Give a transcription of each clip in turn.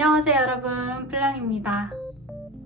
안녕하세요 여러분, 플랑입니다.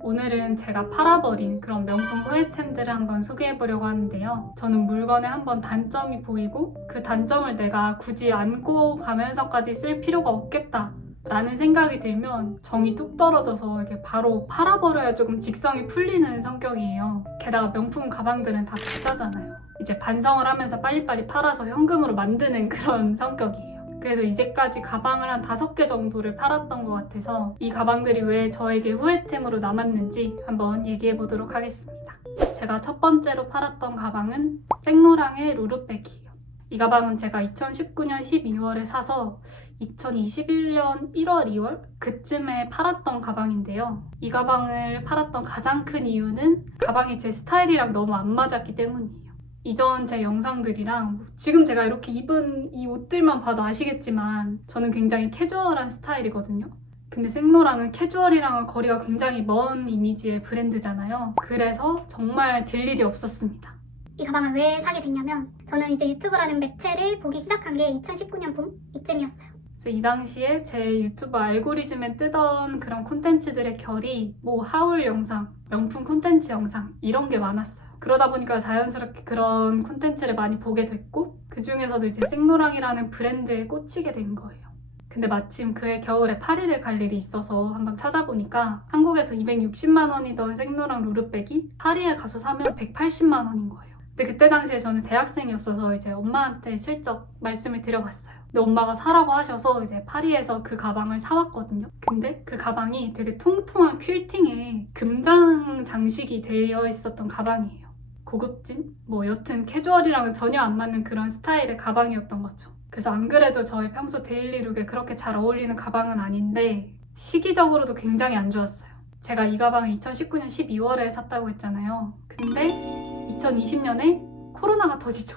오늘은 제가 팔아버린 그런 명품 후회템들을 한번 소개해보려고 하는데요. 저는 물건에 한번 단점이 보이고 그 단점을 내가 굳이 안고 가면서까지 쓸 필요가 없겠다 라는 생각이 들면 정이 뚝 떨어져서 이게 바로 팔아버려야 조금 직성이 풀리는 성격이에요. 게다가 명품 가방들은 다 비싸잖아요. 이제 반성을 하면서 빨리빨리 팔아서 현금으로 만드는 그런 성격이에요. 그래서 이제까지 가방을 한 5개 정도를 팔았던 것 같아서 이 가방들이 왜 저에게 후회템으로 남았는지 한번 얘기해 보도록 하겠습니다. 제가 첫 번째로 팔았던 가방은 생로랑의 루루백이에요. 이 가방은 제가 2019년 12월에 사서 2021년 1월, 2월 그쯤에 팔았던 가방인데요. 이 가방을 팔았던 가장 큰 이유는 가방이 제 스타일이랑 너무 안 맞았기 때문이에요. 이전 제 영상들이랑 지금 제가 이렇게 입은 이 옷들만 봐도 아시겠지만 저는 굉장히 캐주얼한 스타일이거든요. 근데 생로랑은 캐주얼이랑은 거리가 굉장히 먼 이미지의 브랜드잖아요. 그래서 정말 들 일이 없었습니다. 이 가방을 왜 사게 됐냐면 저는 이제 유튜브라는 매체를 보기 시작한 게 2019년 봄 이쯤이었어요. 그래서 이 당시에 제 유튜브 알고리즘에 뜨던 그런 콘텐츠들의 결이 뭐 하울 영상, 명품 콘텐츠 영상 이런 게 많았어요. 그러다 보니까 자연스럽게 그런 콘텐츠를 많이 보게 됐고 그 중에서도 이제 생로랑이라는 브랜드에 꽂히게 된 거예요. 근데 마침 그해 겨울에 파리를 갈 일이 있어서 한번 찾아보니까 한국에서 260만 원이던 생로랑 루루백이 파리에 가서 사면 180만 원인 거예요. 근데 그때 당시에 저는 대학생이었어서 이제 엄마한테 슬쩍 말씀을 드려봤어요. 근데 엄마가 사라고 하셔서 이제 파리에서 그 가방을 사왔거든요. 근데 그 가방이 되게 통통한 퀼팅에 금장 장식이 되어 있었던 가방이에요. 고급진? 뭐 여튼 캐주얼이랑은 전혀 안 맞는 그런 스타일의 가방이었던 거죠. 그래서 안 그래도 저의 평소 데일리룩에 그렇게 잘 어울리는 가방은 아닌데 시기적으로도 굉장히 안 좋았어요. 제가 이 가방을 2019년 12월에 샀다고 했잖아요. 근데 2020년에 코로나가 터지죠.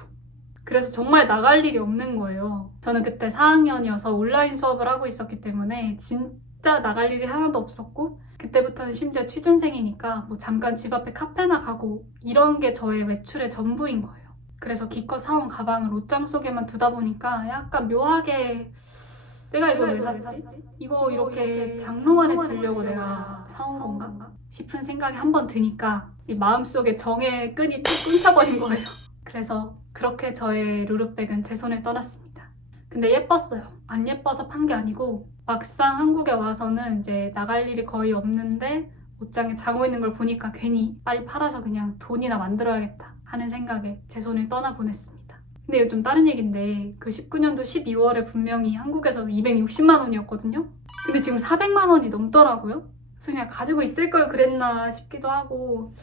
그래서 정말 나갈 일이 없는 거예요. 저는 그때 4학년이어서 온라인 수업을 하고 있었기 때문에 진짜 나갈 일이 하나도 없었고 그때부터는 심지어 취준생이니까 뭐 잠깐 집 앞에 카페나 가고 이런 게 저의 외출의 전부인 거예요. 그래서 기껏 사온 가방을 옷장 속에만 두다 보니까 약간 묘하게 내가 이걸 왜 샀지? 이거 이렇게 장롱 안에 두려고 내가 사온 건가? 싶은 생각이 한 번 드니까 이 마음속에 정의 끈이 뚝 끊겨버린 거예요. 그래서 그렇게 저의 루루백은 제 손을 떠났습니다. 근데 예뻤어요. 안 예뻐서 판 게 아니고 막상 한국에 와서는 이제 나갈 일이 거의 없는데 옷장에 자고 있는 걸 보니까 괜히 빨리 팔아서 그냥 돈이나 만들어야겠다 하는 생각에 제 손을 떠나보냈습니다. 근데 이거 좀 다른 얘기인데 그 19년도 12월에 분명히 한국에서 260만 원이었거든요. 근데 지금 400만 원이 넘더라고요. 그래서 그냥 가지고 있을 걸 그랬나 싶기도 하고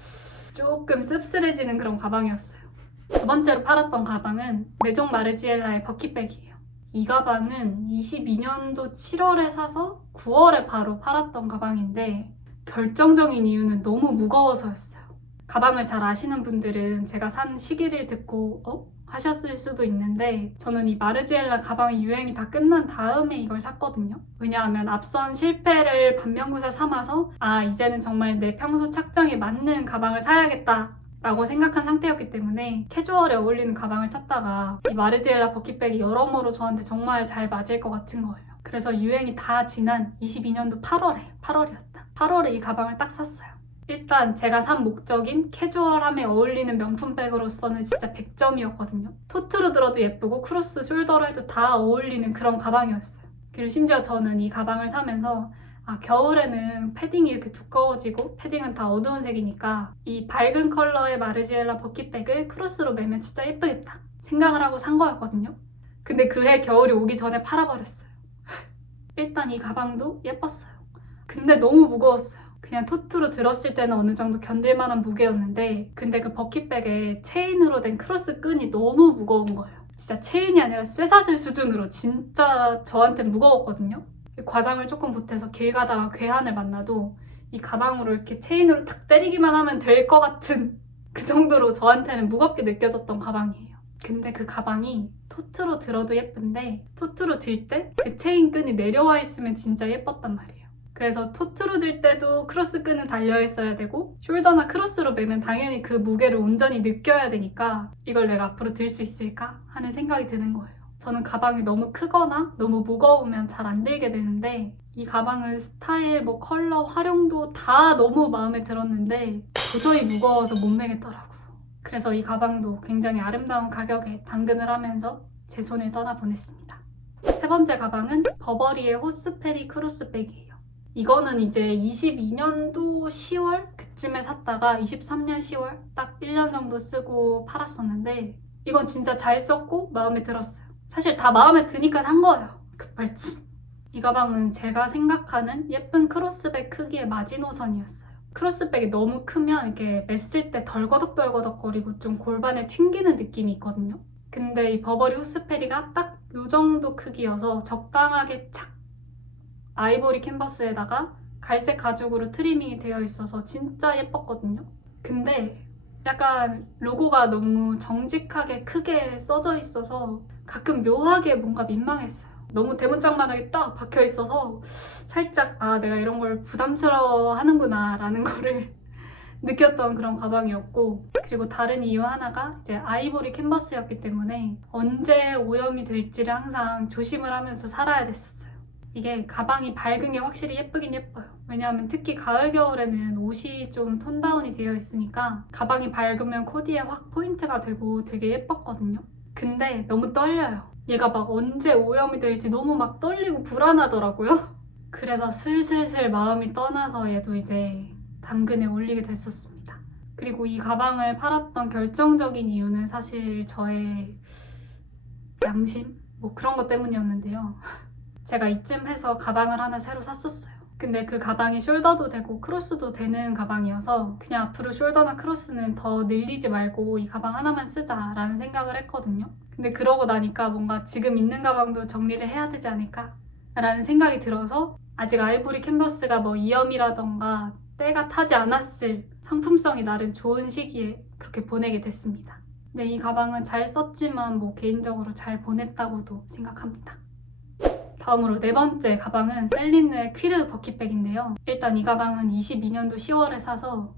조금 씁쓸해지는 그런 가방이었어요. 두 번째로 팔았던 가방은 메종 마르지엘라의 버킷백이에요. 이 가방은 22년도 7월에 사서 9월에 바로 팔았던 가방인데 결정적인 이유는 너무 무거워서였어요. 가방을 잘 아시는 분들은 제가 산 시기를 듣고 하셨을 수도 있는데 저는 이 마르지엘라 가방의 유행이 다 끝난 다음에 이걸 샀거든요. 왜냐하면 앞선 실패를 반면교사 삼아서 이제는 정말 내 평소 착장에 맞는 가방을 사야겠다 라고 생각한 상태였기 때문에 캐주얼에 어울리는 가방을 찾다가 이 마르지엘라 버킷백이 여러모로 저한테 정말 잘 맞을 것 같은 거예요. 그래서 유행이 다 지난 22년도 8월에 이 가방을 딱 샀어요. 일단 제가 산 목적인 캐주얼함에 어울리는 명품백으로서는 진짜 100점이었거든요. 토트로 들어도 예쁘고 크로스 숄더로 해도 다 어울리는 그런 가방이었어요. 그리고 심지어 저는 이 가방을 사면서 겨울에는 패딩이 이렇게 두꺼워지고 패딩은 다 어두운 색이니까 이 밝은 컬러의 마르지엘라 버킷백을 크로스로 매면 진짜 예쁘겠다 생각을 하고 산 거였거든요. 근데 그해 겨울이 오기 전에 팔아버렸어요. 일단 이 가방도 예뻤어요. 근데 너무 무거웠어요. 그냥 토트로 들었을 때는 어느 정도 견딜만한 무게였는데 근데 그 버킷백에 체인으로 된 크로스 끈이 너무 무거운 거예요. 진짜 체인이 아니라 쇠사슬 수준으로 진짜 저한테 무거웠거든요. 과장을 조금 보태서 길 가다가 괴한을 만나도 이 가방으로 이렇게 체인으로 탁 때리기만 하면 될 것 같은 그 정도로 저한테는 무겁게 느껴졌던 가방이에요. 근데 그 가방이 토트로 들어도 예쁜데 토트로 들 때 그 체인 끈이 내려와 있으면 진짜 예뻤단 말이에요. 그래서 토트로 들 때도 크로스 끈은 달려있어야 되고 숄더나 크로스로 매면 당연히 그 무게를 온전히 느껴야 되니까 이걸 내가 앞으로 들 수 있을까 하는 생각이 드는 거예요. 저는 가방이 너무 크거나 너무 무거우면 잘 안 들게 되는데 이 가방은 스타일, 뭐 컬러, 활용도 다 너무 마음에 들었는데 도저히 무거워서 못 매겠더라고요. 그래서 이 가방도 굉장히 아름다운 가격에 당근을 하면서 제 손을 떠나보냈습니다. 세 번째 가방은 버버리의 호스페리 크로스백이에요. 이거는 이제 22년도 10월 그쯤에 샀다가 23년 10월 딱 1년 정도 쓰고 팔았었는데 이건 진짜 잘 썼고 마음에 들었어요. 사실 다 마음에 드니까 산 거예요. 급발진. 이 가방은 제가 생각하는 예쁜 크로스백 크기의 마지노선이었어요. 크로스백이 너무 크면 이렇게 맸을 때 덜거덕덜거덕거리고 좀 골반에 튕기는 느낌이 있거든요. 근데 이 버버리 호스페리가 딱 이 정도 크기여서 적당하게 착 아이보리 캔버스에다가 갈색 가죽으로 트리밍이 되어 있어서 진짜 예뻤거든요. 근데 약간 로고가 너무 정직하게 크게 써져 있어서 가끔 묘하게 뭔가 민망했어요. 너무 대문짝만하게 딱 박혀 있어서 살짝 내가 이런 걸 부담스러워 하는구나 라는 거를 느꼈던 그런 가방이었고, 그리고 다른 이유 하나가 이제 아이보리 캔버스였기 때문에 언제 오염이 될지를 항상 조심을 하면서 살아야 됐었어요. 이게 가방이 밝은 게 확실히 예쁘긴 예뻐요. 왜냐하면 특히 가을 겨울에는 옷이 좀 톤다운이 되어 있으니까 가방이 밝으면 코디에 확 포인트가 되고 되게 예뻤거든요. 근데 너무 떨려요. 얘가 막 언제 오염이 될지 너무 막 떨리고 불안하더라고요. 그래서 슬슬슬 마음이 떠나서 얘도 이제 당근에 올리게 됐었습니다. 그리고 이 가방을 팔았던 결정적인 이유는 사실 저의 양심? 뭐 그런 것 때문이었는데요. 제가 이쯤 해서 가방을 하나 새로 샀었어요. 근데 그 가방이 숄더도 되고 크로스도 되는 가방이어서 그냥 앞으로 숄더나 크로스는 더 늘리지 말고 이 가방 하나만 쓰자라는 생각을 했거든요. 근데 그러고 나니까 뭔가 지금 있는 가방도 정리를 해야 되지 않을까? 라는 생각이 들어서 아직 아이보리 캔버스가 뭐 이염이라던가 때가 타지 않았을 상품성이 나름 좋은 시기에 그렇게 보내게 됐습니다. 근데 이 가방은 잘 썼지만 뭐 개인적으로 잘 보냈다고도 생각합니다. 다음으로 네 번째 가방은 셀린느의 퀴르 버킷백인데요. 일단 이 가방은 22년도 10월에 사서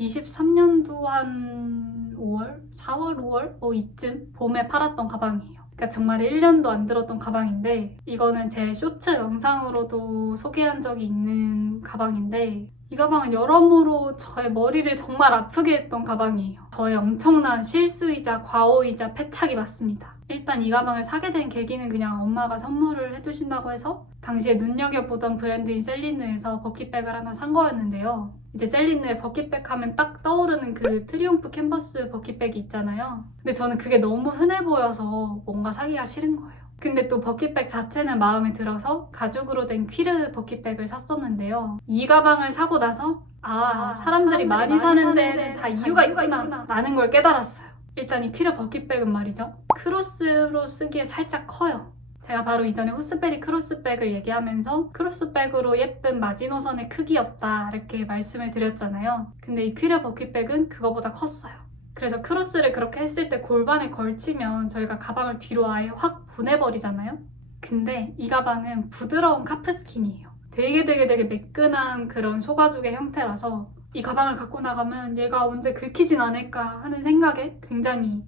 23년도 한 5월? 4월, 5월? 뭐 이쯤 봄에 팔았던 가방이에요. 그러니까 정말 1년도 안 들었던 가방인데 이거는 제 쇼츠 영상으로도 소개한 적이 있는 가방인데 이 가방은 여러모로 저의 머리를 정말 아프게 했던 가방이에요. 저의 엄청난 실수이자 과오이자 패착이 맞습니다. 일단 이 가방을 사게 된 계기는 그냥 엄마가 선물을 해주신다고 해서 당시에 눈여겨보던 브랜드인 셀린느에서 버킷백을 하나 산 거였는데요. 이제 셀린느의 버킷백 하면 딱 떠오르는 그 트리ум프 캔버스 버킷백이 있잖아요. 근데 저는 그게 너무 흔해 보여서 뭔가 사기가 싫은 거예요. 근데 또 버킷백 자체는 마음에 들어서 가죽으로 된 퀴르 버킷백을 샀었는데요. 이 가방을 사고 나서 사람들이 많이 사는 데는 다 이유가 있구나 라는 걸 깨달았어요. 일단 이 퀴르 버킷백은 말이죠. 크로스로 쓰기에 살짝 커요. 제가 바로 이전에 호스페리 크로스백을 얘기하면서 크로스백으로 예쁜 마지노선의 크기였다 이렇게 말씀을 드렸잖아요. 근데 이 퀴르 버킷백은 그거보다 컸어요. 그래서 크로스를 그렇게 했을 때 골반에 걸치면 저희가 가방을 뒤로 아예 확 보내버리잖아요. 근데 이 가방은 부드러운 카프스킨이에요. 되게 매끈한 그런 소가죽의 형태라서 이 가방을 갖고 나가면 얘가 언제 긁히진 않을까 하는 생각에 굉장히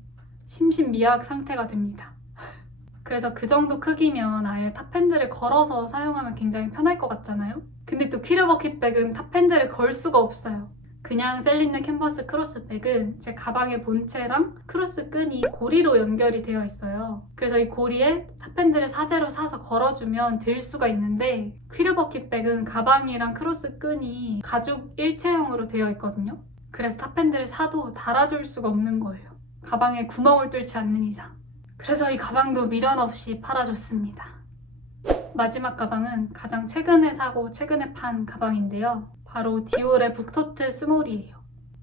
심신미약 상태가 됩니다. 그래서 그 정도 크기면 아예 탑핸들을 걸어서 사용하면 굉장히 편할 것 같잖아요. 근데 또 퀴르 버킷백은 탑핸들을 걸 수가 없어요. 그냥 셀린느 캔버스 크로스백은 제 가방의 본체랑 크로스 끈이 고리로 연결이 되어 있어요. 그래서 이 고리에 탑핸들을 사제로 사서 걸어주면 들 수가 있는데 퀴르 버킷백은 가방이랑 크로스 끈이 가죽 일체형으로 되어 있거든요. 그래서 탑핸들을 사도 달아줄 수가 없는 거예요. 가방에 구멍을 뚫지 않는 이상. 그래서 이 가방도 미련 없이 팔아줬습니다. 마지막 가방은 가장 최근에 사고 최근에 판 가방인데요. 바로 디올의 북토트 스몰이에요.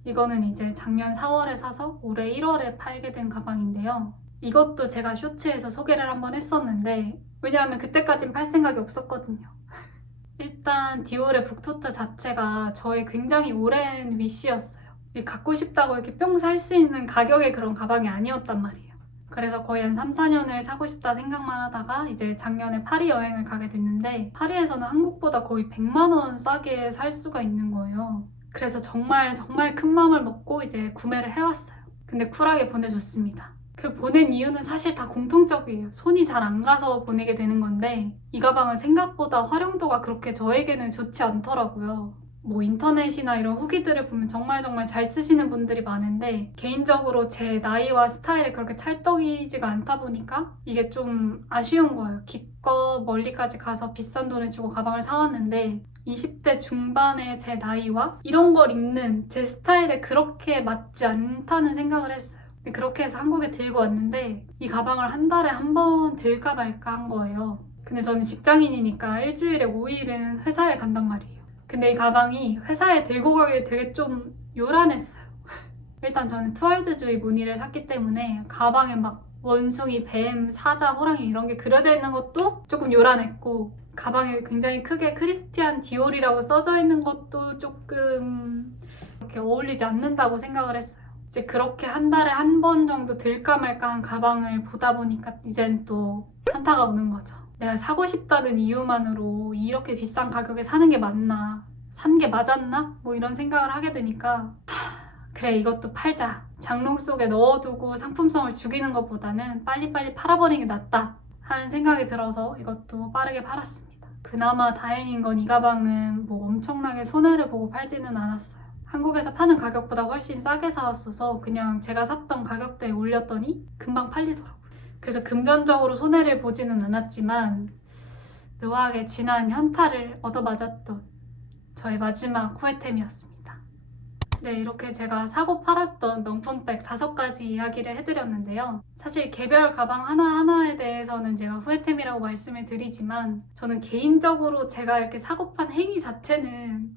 이거는 이제 작년 4월에 사서 올해 1월에 팔게 된 가방인데요. 이것도 제가 쇼츠에서 소개를 한번 했었는데 왜냐하면 그때까진 팔 생각이 없었거든요. 일단 디올의 북토트 자체가 저의 굉장히 오랜 위시였어요. 갖고 싶다고 이렇게 뿅 살 수 있는 가격의 그런 가방이 아니었단 말이에요. 그래서 거의 한 3, 4년을 사고 싶다 생각만 하다가 이제 작년에 파리 여행을 가게 됐는데 파리에서는 한국보다 거의 100만 원 싸게 살 수가 있는 거예요. 그래서 정말 큰 마음을 먹고 이제 구매를 해왔어요. 근데 쿨하게 보내줬습니다. 그 보낸 이유는 사실 다 공통적이에요. 손이 잘 안 가서 보내게 되는 건데 이 가방은 생각보다 활용도가 그렇게 저에게는 좋지 않더라고요. 뭐 인터넷이나 이런 후기들을 보면 정말 잘 쓰시는 분들이 많은데 개인적으로 제 나이와 스타일이 그렇게 찰떡이지가 않다 보니까 이게 좀 아쉬운 거예요. 기껏 멀리까지 가서 비싼 돈을 주고 가방을 사왔는데 20대 중반의 제 나이와 이런 걸 입는 제 스타일에 그렇게 맞지 않다는 생각을 했어요. 그렇게 해서 한국에 들고 왔는데 이 가방을 한 달에 한 번 들까 말까 한 거예요. 근데 저는 직장인이니까 일주일에 5일은 회사에 간단 말이에요. 근데 이 가방이 회사에 들고 가기 되게 좀 요란했어요. 일단 저는 트월드주의 무늬를 샀기 때문에 가방에 막 원숭이, 뱀, 사자, 호랑이 이런 게 그려져 있는 것도 조금 요란했고 가방에 굉장히 크게 크리스티안 디올이라고 써져 있는 것도 조금 그렇게 어울리지 않는다고 생각을 했어요. 이제 그렇게 한 달에 한 번 정도 들까 말까 한 가방을 보다 보니까 이젠 또 현타가 오는 거죠. 내가 사고 싶다는 이유만으로 이렇게 비싼 가격에 사는 게 맞나? 산 게 맞았나? 뭐 이런 생각을 하게 되니까 그래 이것도 팔자. 장롱 속에 넣어두고 상품성을 죽이는 것보다는 빨리빨리 팔아버리는 게 낫다 하는 생각이 들어서 이것도 빠르게 팔았습니다. 그나마 다행인 건 이 가방은 뭐 엄청나게 손해를 보고 팔지는 않았어요. 한국에서 파는 가격보다 훨씬 싸게 사왔어서 그냥 제가 샀던 가격대에 올렸더니 금방 팔리더라고요. 그래서 금전적으로 손해를 보지는 않았지만 묘하게 진한 현타를 얻어맞았던 저의 마지막 후회템이었습니다. 네, 이렇게 제가 사고 팔았던 명품백 5가지 이야기를 해드렸는데요. 사실 개별 가방 하나하나에 대해서는 제가 후회템이라고 말씀을 드리지만 저는 개인적으로 제가 이렇게 사고 판 행위 자체는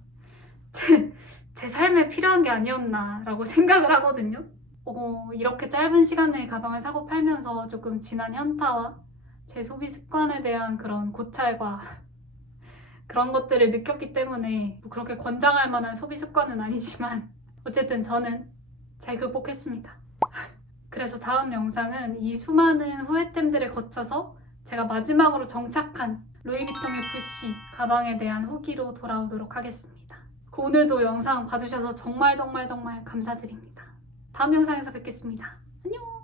제 삶에 필요한 게 아니었나 라고 생각을 하거든요. 이렇게 짧은 시간 내에 가방을 사고 팔면서 조금 진한 현타와 제 소비 습관에 대한 그런 고찰과 그런 것들을 느꼈기 때문에 뭐 그렇게 권장할 만한 소비 습관은 아니지만 어쨌든 저는 잘 극복했습니다. 그래서 다음 영상은 이 수많은 후회템들을 거쳐서 제가 마지막으로 정착한 루이비통 FC 가방에 대한 후기로 돌아오도록 하겠습니다. 오늘도 영상 봐주셔서 정말 감사드립니다. 다음 영상에서 뵙겠습니다. 안녕!